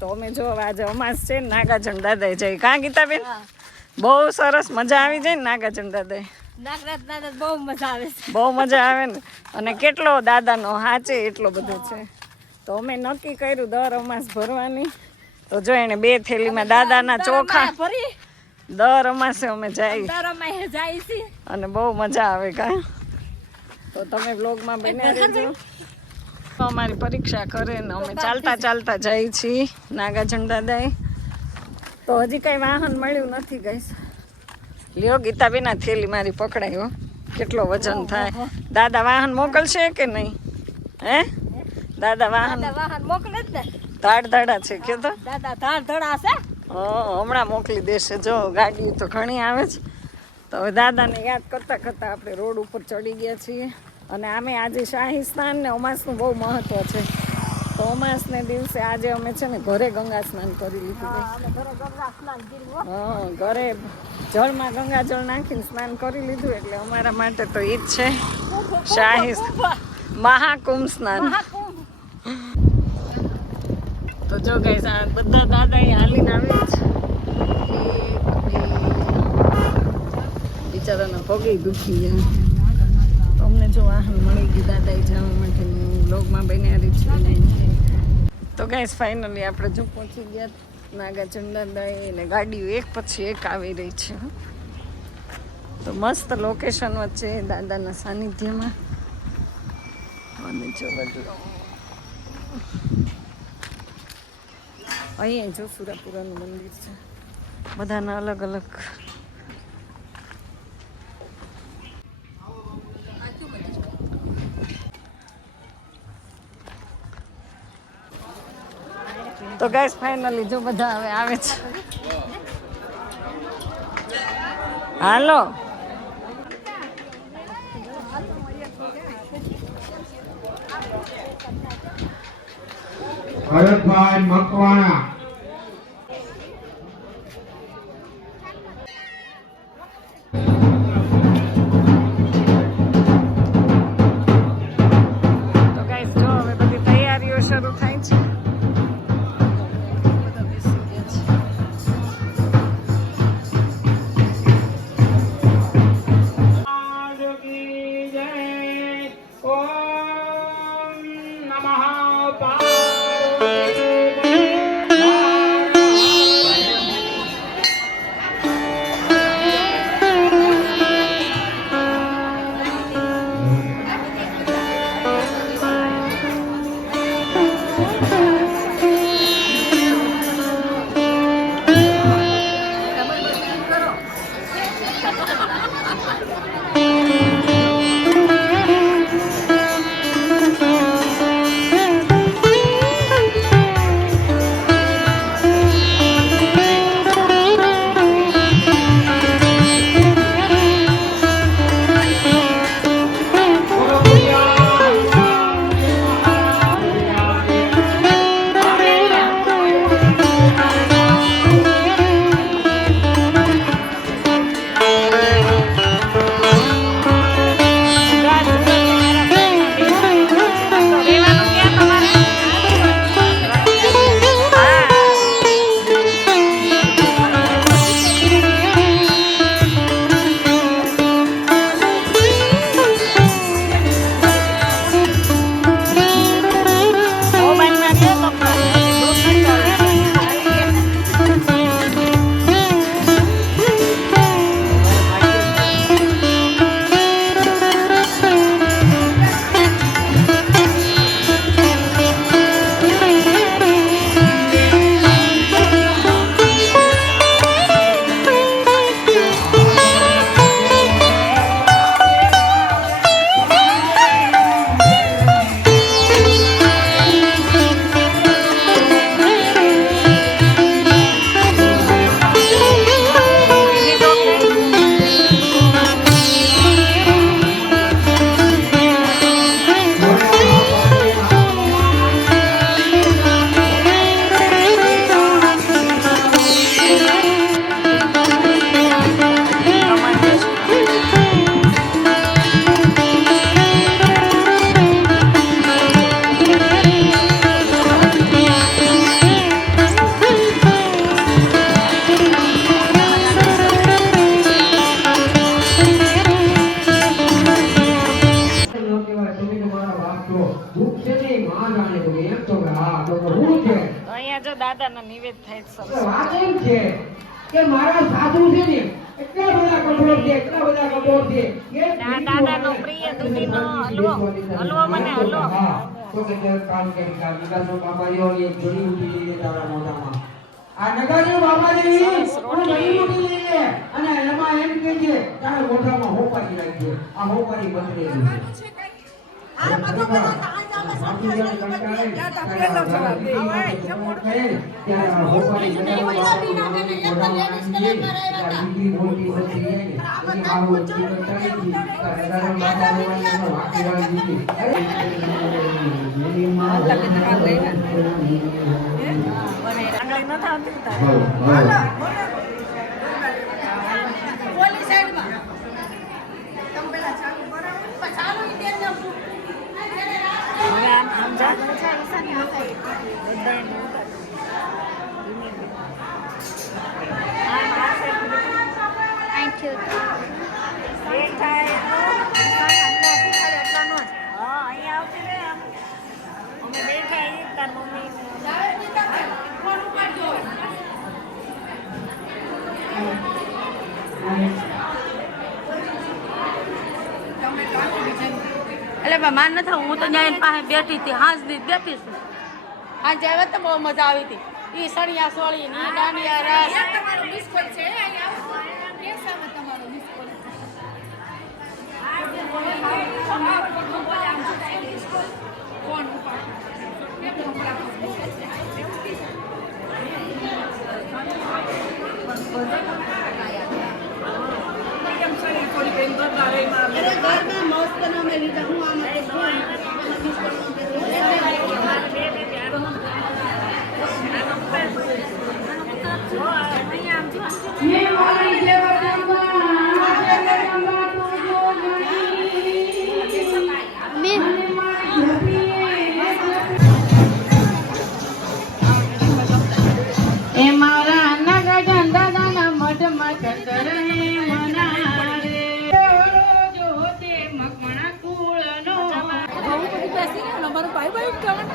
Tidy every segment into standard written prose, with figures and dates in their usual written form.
તો અમે જો આજે અમાસ છે ને નાગાર્જુન દાદા જઈ કાં ગીતાબેન બહુ સરસ મજા આવી જાય ને નાગાર્જુન દાદા બહુ મજા આવે છે. બહુ મજા આવે ને અને કેટલો દાદાનો હાચે એટલો બધો છે. તો અમે નક્કી કર્યું દર અમાસ ભરવાની. તો જો એને 2 થેલીમાં દાદાના ચોખા દર અમાસે અમે જઈએ અને બહુ મજા આવે કાં. તો તમે બ્લોગમાં બન્યા રહેજો. અમારી પરીક્ષા કરે ને અમે ચાલતા ચાલતા જઈએ છીએ નાગાર્જુન દાદાએ. તો હજી કઈ વાહન મળ્યું નથી ગાઈસ. લ્યો ગીતાબેન આ થેલી મારી પકડાયો. કેટલો વજન થાય. દાદા વાહન મોકલશે કે નહીં? હે દાદા વાહન મોકલે જ ને. ધાડધાડા છે કે તો દાદા ધાડધડા છે. હમણાં મોકલી દેશે. જો ગાડી તો ઘણી આવે છે. તો હવે દાદાને યાદ કરતા કરતા આપણે રોડ ઉપર ચડી ગયા છીએ. અને આમે આજે શાહી સ્નાન ને અમાસનું બહુ મહત્વ છે. તો અમાસને દિવસે આજે અમે છે ને ઘરે ગંગા સ્નાન કરી લીધું. ઘરે જળમાં ગંગાજળ નાખીને સ્નાન કરી લીધું. એટલે અમારા માટે તો ઈ જ છે શાહી મહાકુંભ સ્નાન. તો જો ગાઈસ આ બધા દાદા હાલીને આવ્યા છે. બિચારાના પગે દુખી ગયા. અમને જો વાહન મળી ગયું દાદાએ જવા માટેનું બ્લોગમાં બન્યા રહી છે. તો ગાઈસ ફાઇનલી આપણે જો પહોંચી ગયા નાગાર્જુન દાદાએ ને ગાડીઓ એક પછી એક આવી રહી છે. તો મસ્ત લોકેશન વચ્ચે દાદાના સાનિધ્યમાં. અને જો બધું અહીંયા જો સુરાપુરાનું મંદિર છે. બધાના અલગ અલગ. તો ગાઈસ ફાઇનલી જો બધા હવે આવે છે. હાલો ભરતભાઈ મકવાણા તો ગાઈસ જો હવે બધી તૈયારીઓ શરૂ થાય છે. અહીંયા જો દાદાના નિવેદ થાય છે સરસ. વાત એમ છે કે મારા સાધુ છે ને એટલા બધા કઠોળ છે એટલા બધા કઠોળ છે આ દાદાનો પ્રિય દૂધીનો હલવો હલવો મને હલવો. તો કે તે કામ કરી કામ વિકાસો બાબાજીઓ એક જોડી ઉઠી લઈએ તારા મોઢામાં આ નગારીઓ બાબાજી જોડી ઉઠી લઈએ અને એમાં એમ કે છે તારા મોઢામાં હોપારી રાખજે આ હોપારી બંધરેલી છે આ બધો કરો તાજા સાથી કંટાળે પેલો જવાબ દે હવે કેમ મોઢું ત્યારે હોપારી આંગળી નથી આવતી તારે. હવે આમ જા. બધાયને ઉતાર. આમ આ side થી એક થાય એટલો. હા, અહીંયા આવતી રે આમ. અમે બેઠા અહીં તાર મમ્મી એટલે માન ન થાવ હું તો ન્યાય પાસે બેઠી હતી હાંજ ની બેઠી છું હાંજ આવ્યા તો બહુ મજા આવી હતી ઈ સણિયા સોળી ની દાંડિયા રાસ તમારો મિસ કોલ છે અહીંયા તમારો મિસ કોલ કોણ ઘરમાં મસ્ત નો મેં લીધા હું આમાં એ મારા નગા દાદાના મઢમાં ચંદર હે મનારે જોતે મકમણા કુળનો મારો ભાઈ ભાઈ કોણ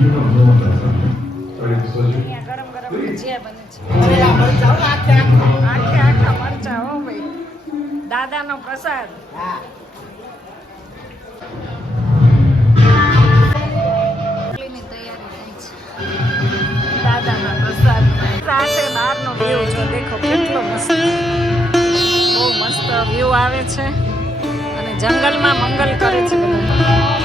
અહીંયા ગરમ ગરમ ભજીયા બને છે આખે આખા મરચા હો ભાઈ દાદાનો પ્રસાદ રોટલીની તૈયારી થાય છે દાદાના પ્રસાદ સાથે બહારનો વ્યૂ જો દેખો કેટલો મસ્ત બહુ મસ્ત વ્યૂ આવે છે અને જંગલમાં મંગલ કરે છે બધા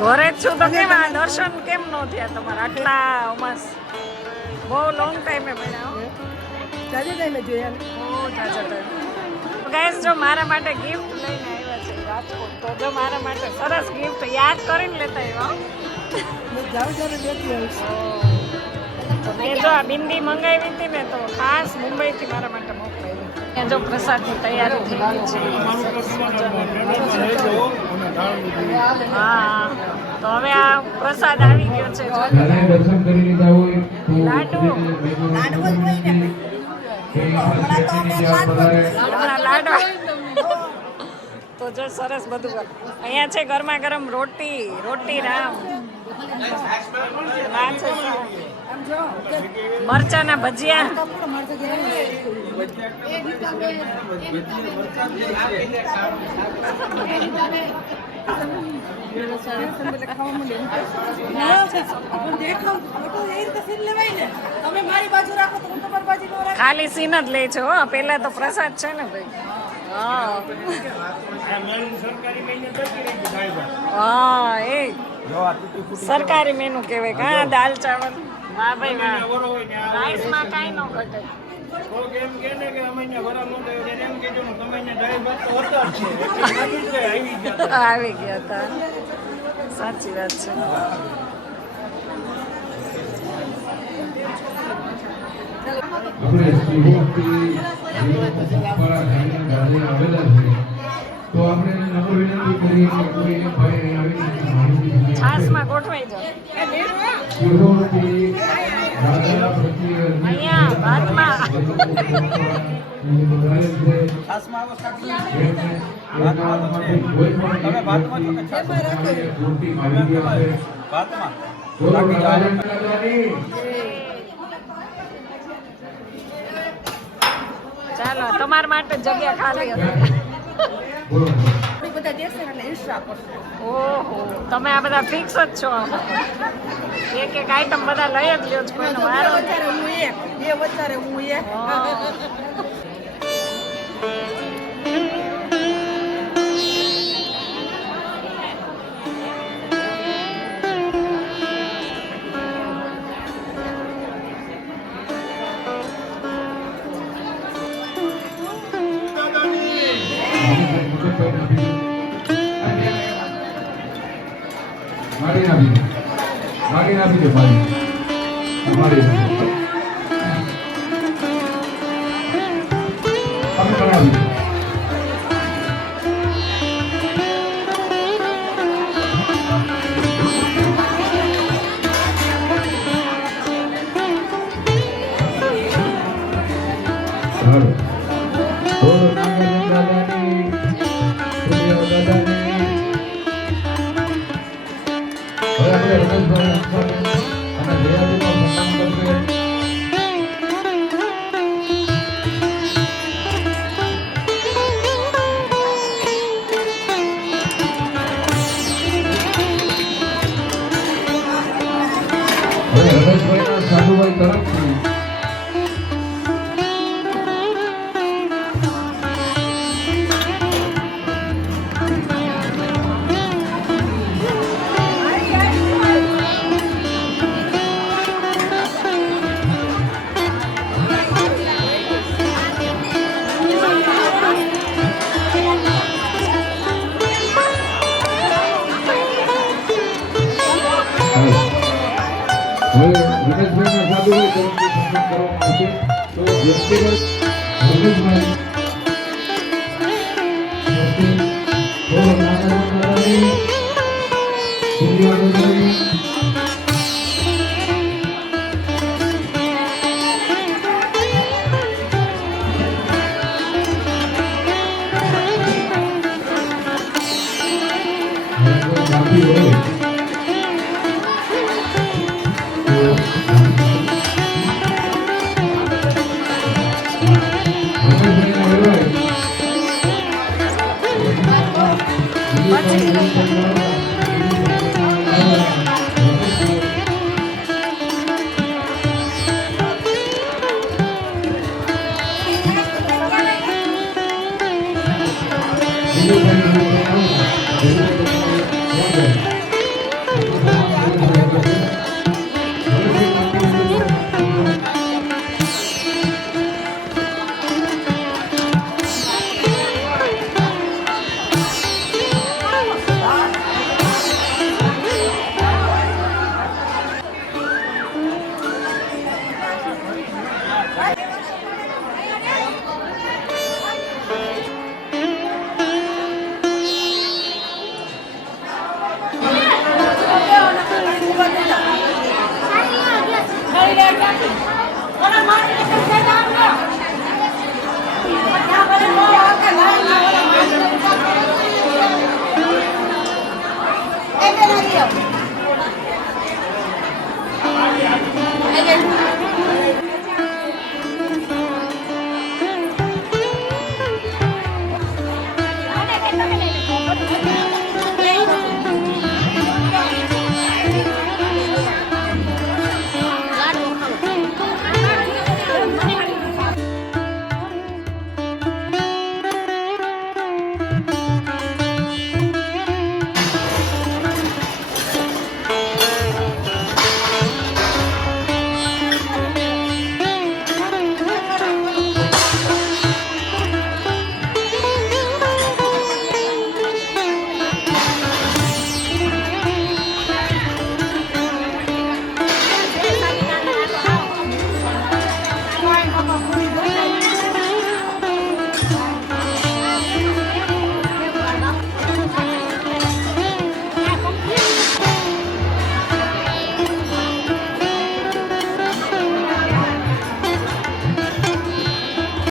ઘરે જ છું તો કેમ આ દર્શન કેમ ન થયા તમારા આટલા ઉમસ બહુ લોંગ ટાઈમે બન્યા ગાઈસ જો મારા માટે ગિફ્ટ લઈને આવ્યા છે રાજકોટ તો જો મારા માટે સરસ ગિફ્ટ યાદ કરીને લેતા આવ્યા મેં જો આ બિંદી મંગાવી હતી ને તો ખાસ મુંબઈથી મારા માટે મોકલાવી ત્યાં જો પ્રસાદની તૈયારી થઈ ગઈ છે હા તો હવે આ પ્રસાદ આવી ગયો છે દર્શન કરી લીધા હોય લાડુ લાડુ તો જો સરસ બધું અહીંયા છે ગરમા ગરમ રોટી રામ મરચાના ભજીયા ખાલી સીન જ લે છે હો પેલા તો પ્રસાદ છે ને ભાઈ હા એ સરકારી મેનુ કહેવાય હા દાલ ચાવલ હા ભાઈ વાહ રાઈસમાં કાંઈ ન ઘટે આવી ગયા હતા સાચી વાત છે આપણે શિવોથી આવેલા છે તો આપણે નમ્ર વિનંતી કરીએ કે કોઈ એક ભાઈ આવી છાસમાં ગોઠવાઈ જાવ શિવોથી રાજા પ્રતિ અહીંયા ભાતમાં ચાલો તમારા માટે જગ્યા ખાલી હતી ઓહો તમે આ બધા ફિક્સ જ છો એક એક આઈટમ બધા લઈ જ લ્યો છો કોઈનો વારો મારી નાખી દે મારી તમે કરાવી સાધુભાઈ તરફથી તરફથી પસંદ કરવામાં આવશે. તો વ્યક્તિગત રમેશભાઈ થોડો નાના નાના સૂર્યા ગોદાવી બાકી હોય એ